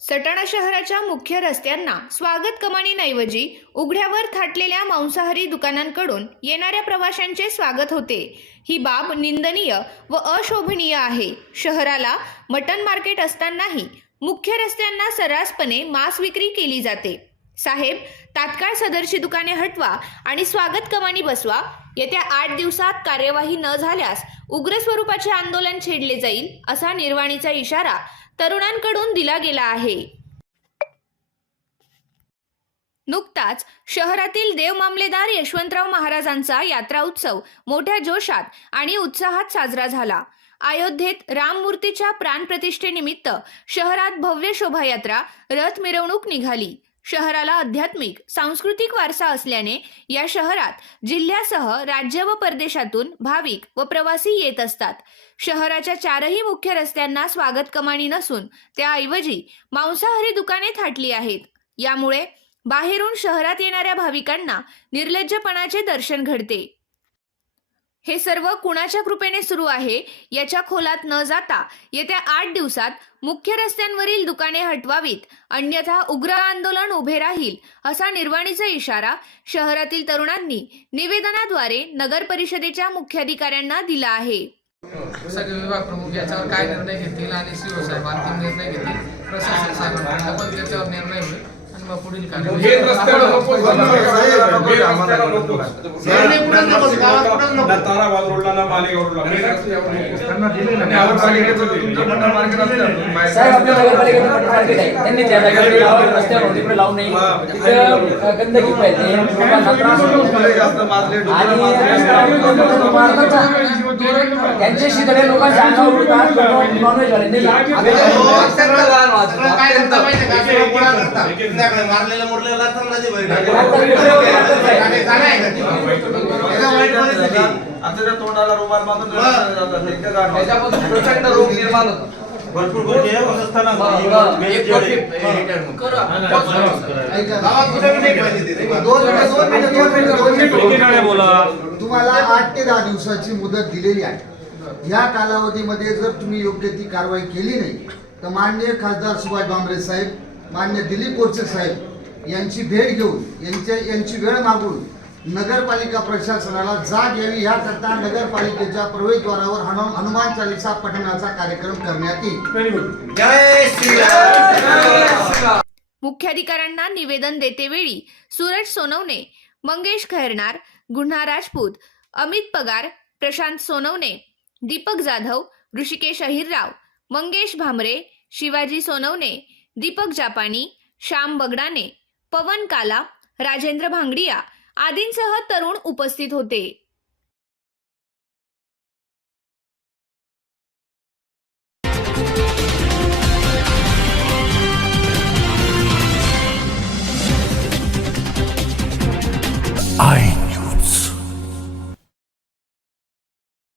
सटाणा शहराच्या मुख्य रस्त्यांना स्वागत कमानीऐवजी उघड्यावर थाटलेल्या मांसाहारी दुकानांकडून येणाऱ्या प्रवाशांचे स्वागत होते. ही बाब निंदनीय व अशोभनीय आहे. शहराला मटन मार्केट असतानाही मुख्य रस्त्यांना सर्रासपणे मांस विक्री केली जाते. साहेब तात्काळ सदरची दुकाने हटवा आणि स्वागत कमानी बसवा. येत्या आठ दिवसात कार्यवाही न झाल्यास उग्र स्वरूपाचे आंदोलन छेडले जाईल असा निर्वाणीचा इशारा तरुणांकडून दिला गेला आहे. नुकताच शहरातील देव मामलेदार यशवंतराव महाराजांचा यात्रा उत्सव मोठ्या जोशात आणि उत्साहात साजरा झाला. अयोध्येत राममूर्तीच्या प्राणप्रतिष्ठेनिमित्त शहरात भव्य शोभायात्रा रथ मिरवणूक निघाली. शहराला आध्यात्मिक सांस्कृतिक वारसा असल्याने या शहरात जिल्ह्यासह राज्य व परदेशातून भाविक व प्रवासी येत असतात. शहराच्या चारही मुख्य रस्त्यांना स्वागत कमानी नसून त्याऐवजी मांसाहारी दुकाने थाटली आहेत. यामुळे बाहेरून शहरात येणाऱ्या भाविकांना निर्लज्जपणाचे दर्शन घडते. हे सर्व कुणाच्या कृपेने सुरू आहे याच्या खोलात न जाता येत्या आठ दिवसात मुख्य रस्त्यांवरील दुकाने हटवावीत अन्यथा उग्र आंदोलन उभे राहील असा निर्वाणीचा इशारा शहरातील तरुणांनी निवेदनाद्वारे नगर परिषदेच्या मुख्याधिकाऱ्यांना दिला आहे. सगळे विभाग प्रमुख याच्यावर काय निर्णय घेतील आणि सीओ साहेब अंतिम निर्णय घेतील प्रशासन साहेबांकडनं पण त्याच्यावर निर्णय होईल. मग पुढील हे रस्त्याला नको हे रस्त्याला नको ना ताराबाद रोडला ना मालेगाव रोडला हे रस्त्यावर नको. आणि नगरपालिकेचं तुमचं मटण मार्केट असतं साहेब आपल्या नगरपालिकेचं पण मार्केट आहे त्यांनी त्या जागेवर गावात रस्त्यावर तिकडे लावू नये तिथं गंदगी पाहिजे लोकांना त्रास होतो. जास्त माजले आणि रस्त्यावर मारतात ना. त्यांच्याशी सगळ्या लोकांच्या अंगावर उडतात नॉनव्हेज वाले नाही मारलेला मुरलेला चांगला दे बरं. तोंडाला जातात. इतकं गाठ. वाजतं. त्याच्यापासून प्रचंड रोग निर्माण होतो. भरपूर गोष्टी आहे, वसस्थाना एक कोटी करू. आपण. गावात कुठे बी नाही पाहिजे तिथे. दोन मिनिटं, दोन मिनिटं, दोन मिनिटं, दोन मिनिटं. तुम्हाला तुम्हाला आठ ते दहा दिवसाची मुदत दिलेली आहे. या कालावधीमध्ये जर तुम्ही योग्य ती कारवाई केली नाही तर माननीय खासदार सुभाष भामरे साहेब मान्य दिलीप बोरसे साहेब यांची भेट घेऊन यांच्या यांची वेळ मागून नगरपालिका प्रशासनाला जाग यावी याकरता नगरपालिकेच्या प्रवेशद्वारावर हनु- हनुमान चालिसा पठणाचा कार्यक्रम करण्यात येईल. मुख्याधिकाऱ्यांना निवेदन देतेवेळी सूरज सोनवणे मंगेश खैरनार गुन्हा राजपूत अमित पगार प्रशांत सोनवणे दीपक जाधव ऋषिकेश अहिरराव मंगेश भामरे शिवाजी सोनवणे दीपक जापानी श्याम बगडाने पवन काला राजेंद्र भांगडिया आदींसह तरुण उपस्थित होते. आय